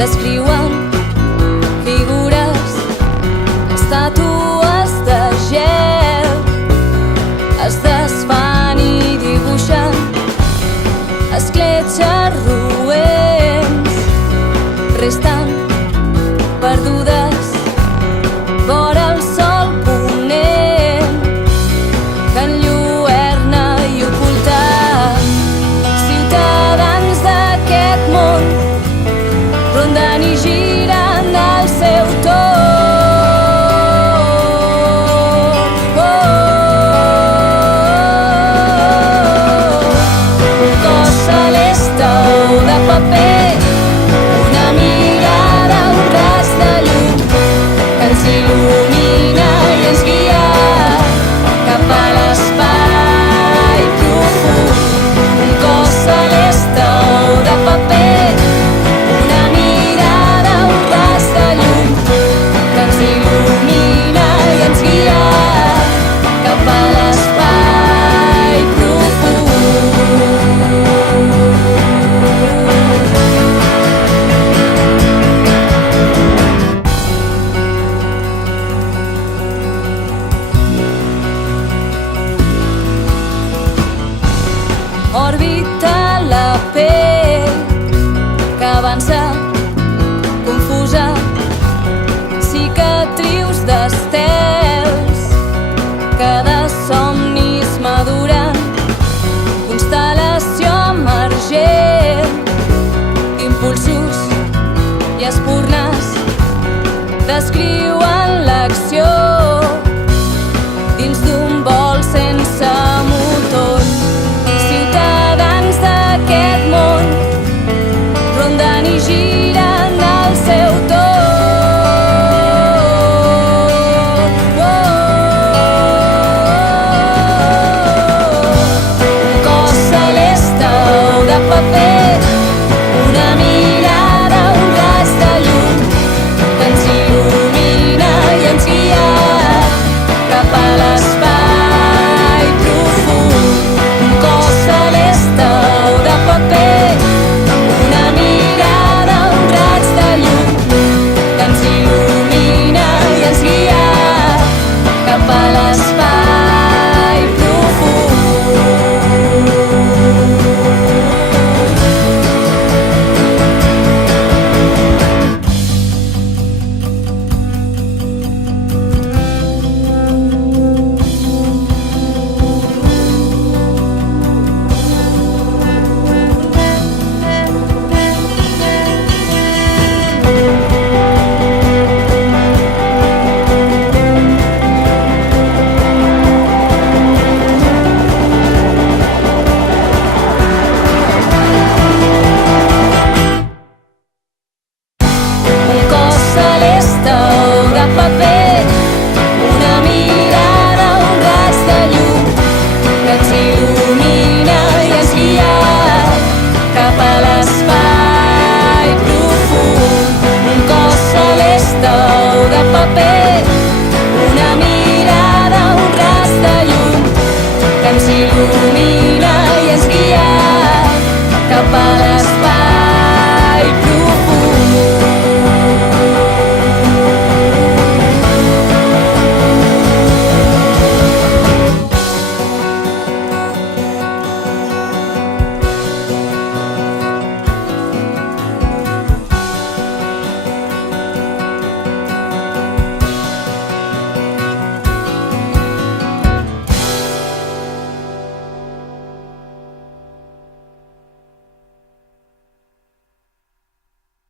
descriuen figures, estàtues de gel, es desfan i dibuixen escletxes roents, resten perdudes vora el sol ponent que enlluerna i oculta ciutadans d'aquest món, ronden i giren al seu torn. Un cos celeste o de paper, una mirada, un ras de llum que ens il·lumina i ens guia cap a l'espai profund. Un cos celeste o de paper, una mirada, un ras de llum que ens il·lumina i ens guia cap a l'espai profund. Òrbita la pell que avança confusa, cicatrius d'estels que de somnis maduren, constel·lació emergent, impulsos i espurnes descriuen